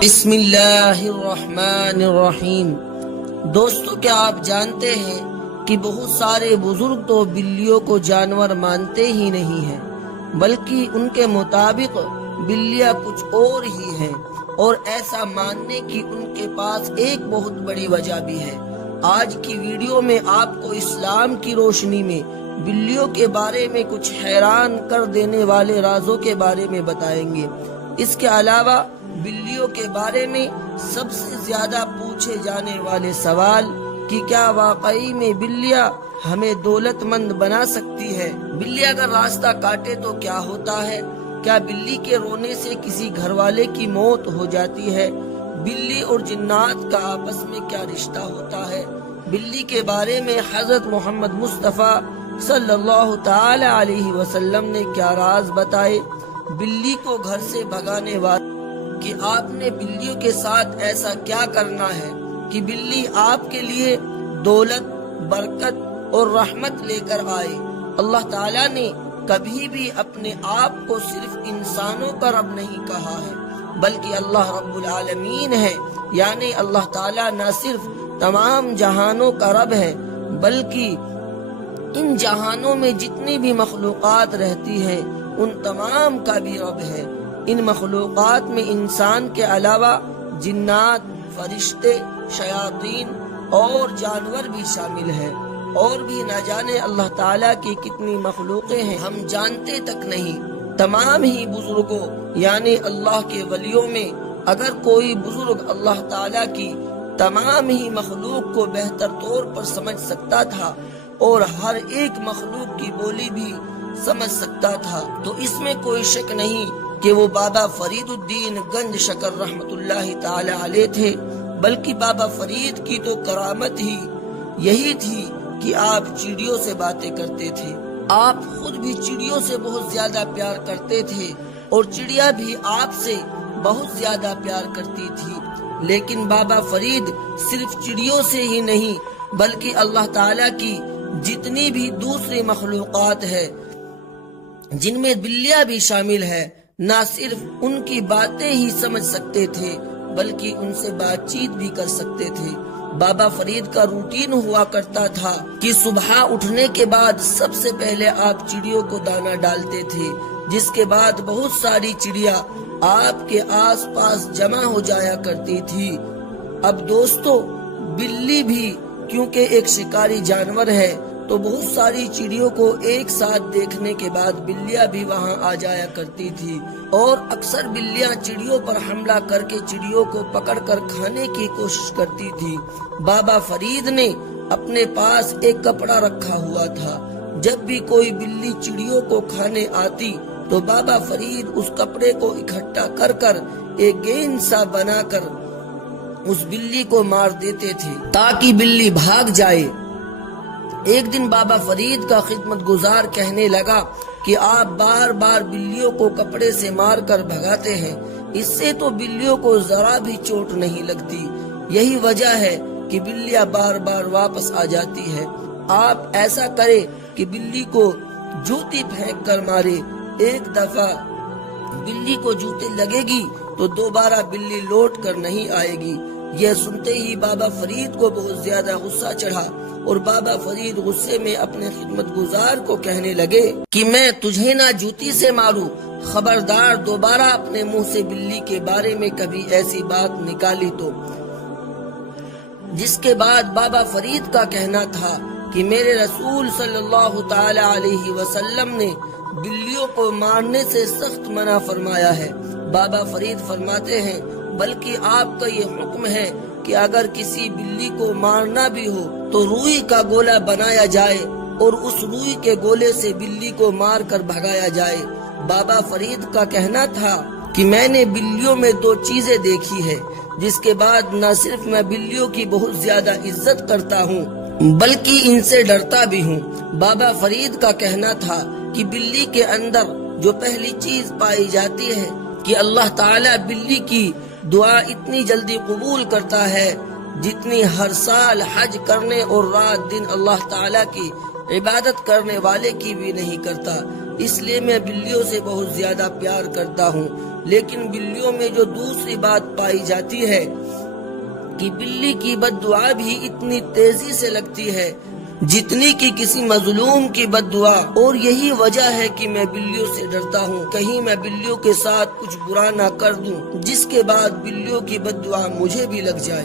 بسم اللہ الرحمن الرحیم۔ دوستو، کیا آپ جانتے ہیں کہ بہت سارے بزرگ تو بلیوں کو جانور مانتے ہی نہیں ہیں، بلکہ ان کے مطابق بلیاں کچھ اور ہی ہیں، اور ایسا ماننے کی ان کے پاس ایک بہت بڑی وجہ بھی ہے۔ آج کی ویڈیو میں آپ کو اسلام کی روشنی میں بلیوں کے بارے میں کچھ حیران کر دینے والے رازوں کے بارے میں بتائیں گے۔ اس کے علاوہ بلیوں کے بارے میں سب سے زیادہ پوچھے جانے والے سوال کہ کیا واقعی میں بلیاں ہمیں دولت مند بنا سکتی ہے؟ بلی اگر راستہ کاٹے تو کیا ہوتا ہے؟ کیا بلی کے رونے سے کسی گھر والے کی موت ہو جاتی ہے؟ بلی اور جنات کا آپس میں کیا رشتہ ہوتا ہے؟ بلی کے بارے میں حضرت محمد مصطفیٰ صلی اللہ تعالی علیہ وسلم نے کیا راز بتائے؟ بلی کو گھر سے بھگانے والے کہ آپ نے بلیوں کے ساتھ ایسا کیا کرنا ہے کہ بلی آپ کے لیے دولت، برکت اور رحمت لے کر آئے۔ اللہ تعالیٰ نے کبھی بھی اپنے آپ کو صرف انسانوں کا رب نہیں کہا ہے، بلکہ اللہ رب العالمین ہے، یعنی اللہ تعالیٰ نہ صرف تمام جہانوں کا رب ہے بلکہ ان جہانوں میں جتنی بھی مخلوقات رہتی ہیں ان تمام کا بھی رب ہے۔ ان مخلوقات میں انسان کے علاوہ جنات، فرشتے، شیاطین اور جانور بھی شامل ہیں، اور بھی نہ جانے اللہ تعالیٰ کی کتنی مخلوقیں ہیں، ہم جانتے تک نہیں۔ تمام ہی بزرگوں یعنی اللہ کے ولیوں میں اگر کوئی بزرگ اللہ تعالیٰ کی تمام ہی مخلوق کو بہتر طور پر سمجھ سکتا تھا اور ہر ایک مخلوق کی بولی بھی سمجھ سکتا تھا تو اس میں کوئی شک نہیں کہ وہ بابا فرید الدین گنج شکر رحمت اللہ تعالی علیہ تھے، بلکہ بابا فرید کی تو کرامت ہی یہی تھی کہ آپ چڑیوں سے باتیں کرتے تھے۔ آپ خود بھی چڑیوں سے بہت زیادہ پیار کرتے تھے اور چڑیا بھی آپ سے بہت زیادہ پیار کرتی تھی، لیکن بابا فرید صرف چڑیوں سے ہی نہیں بلکہ اللہ تعالیٰ کی جتنی بھی دوسری مخلوقات ہے جن میں بلیاں بھی شامل ہے، نہ صرف ان کی باتیں ہی سمجھ سکتے تھے بلکہ ان سے بات چیت بھی کر سکتے تھے۔ بابا فرید کا روٹین ہوا کرتا تھا کہ صبح اٹھنے کے بعد سب سے پہلے آپ چڑیوں کو دانا ڈالتے تھے، جس کے بعد بہت ساری چڑیا آپ کے آس پاس جمع ہو جایا کرتی تھی۔ اب دوستو، بلی بھی کیونکہ ایک شکاری جانور ہے تو بہت ساری چڑیوں کو ایک ساتھ دیکھنے کے بعد بلیاں بھی وہاں آ جایا کرتی تھی، اور اکثر بلیاں چڑیوں پر حملہ کر کے چڑیوں کو پکڑ کر کھانے کی کوشش کرتی تھی۔ بابا فرید نے اپنے پاس ایک کپڑا رکھا ہوا تھا، جب بھی کوئی بلی چڑیوں کو کھانے آتی تو بابا فرید اس کپڑے کو اکٹھا کر کر ایک گیند سا بنا کر اس بلی کو مار دیتے تھے تاکہ بلی بھاگ جائے۔ ایک دن بابا فرید کا خدمت گزار کہنے لگا کہ آپ بار بار بلیوں کو کپڑے سے مار کر بھگاتے ہیں، اس سے تو بلیوں کو ذرا بھی چوٹ نہیں لگتی، یہی وجہ ہے کہ بلیاں بار بار واپس آ جاتی ہے۔ آپ ایسا کرے کہ بلی کو جوتی پھینک کر مارے، ایک دفعہ بلی کو جوتے لگے گی تو دوبارہ بلی لوٹ کر نہیں آئے گی۔ یہ سنتے ہی بابا فرید کو بہت زیادہ غصہ چڑھا اور بابا فرید غصے میں اپنے خدمت گزار کو کہنے لگے کہ میں تجھے نہ جوتی سے ماروں، خبردار دوبارہ اپنے منہ سے بلی کے بارے میں کبھی ایسی بات نکالی تو۔ جس کے بعد بابا فرید کا کہنا تھا کہ میرے رسول صلی اللہ تعالی علیہ وسلم نے بلیوں کو مارنے سے سخت منع فرمایا ہے۔ بابا فرید فرماتے ہیں بلکہ آپ کا یہ حکم ہے کہ اگر کسی بلی کو مارنا بھی ہو تو روئی کا گولا بنایا جائے اور اس روئی کے گولے سے بلی کو مار کر بھگایا جائے۔ بابا فرید کا کہنا تھا کہ میں نے بلیوں میں دو چیزیں دیکھی ہے جس کے بعد نہ صرف میں بلیوں کی بہت زیادہ عزت کرتا ہوں بلکہ ان سے ڈرتا بھی ہوں۔ بابا فرید کا کہنا تھا کہ بلی کے اندر جو پہلی چیز پائی جاتی ہے کہ اللہ تعالیٰ بلی کی دعا اتنی جلدی قبول کرتا ہے جتنی ہر سال حج کرنے اور رات دن اللہ تعالیٰ کی عبادت کرنے والے کی بھی نہیں کرتا۔ اس لیے میں بلیوں سے بہت زیادہ پیار کرتا ہوں۔ لیکن بلیوں میں جو دوسری بات پائی جاتی ہے کہ بلی کی بد دعا بھی اتنی تیزی سے لگتی ہے جتنی کہ کسی مظلوم کی بد دعا، اور یہی وجہ ہے کہ میں بلیوں سے ڈرتا ہوں، کہیں میں بلیوں کے ساتھ کچھ برا نہ کر دوں جس کے بعد بلیوں کی بد دعا مجھے بھی لگ جائے۔